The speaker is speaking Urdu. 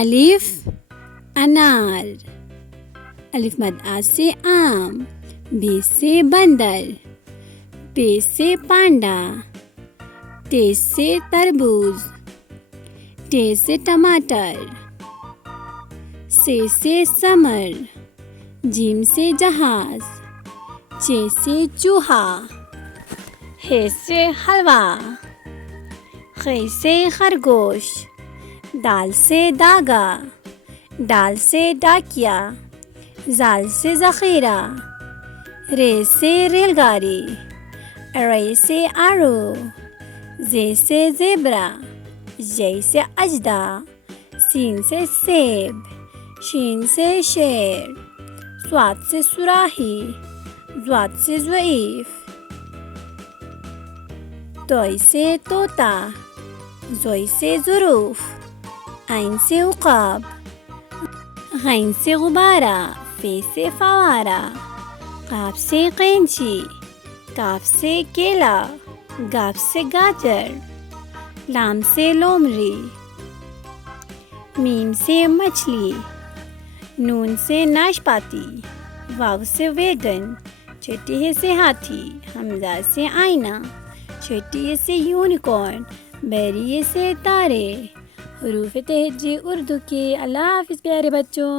الف انار، الف مد آ سے آم، ب سے بندر، پ سے پانڈا، ت سے تربوز، ٹ سے ٹماٹر، س سے سمر، جیم سے جہاز، چ سے چوہا، ح سے حلوہ، خ سے خرگوش، دال سے داغا، ڈال سے ڈاکیا، زال سے ذخیرہ، ر سے ریل گاڑی، ر سے آڑو، ز سے زیبرا، ژ سے اژدھا، سین سے سیب، شین سے شیر، صاد سے صراحی، ضاد سے ضعیف، طوع سے طوطا، ظ سے ظروف، عین سے عقاب، غین سے غبارہ، ف سے فوارہ، قاف سے قینچی، کاف سے کیلا، گاف سے گاجر، لام سے لومڑی، میم سے مچھلی، نون سے ناشپاتی، واو سے ویگن، چھوٹی ہ سے ہاتھی، حمزہ سے آئینہ، چھوٹی ے سے یونیکارن، بحری سے تارے۔ حروف تہجی اردو کے۔ اللہ حافظ پیارے بچوں۔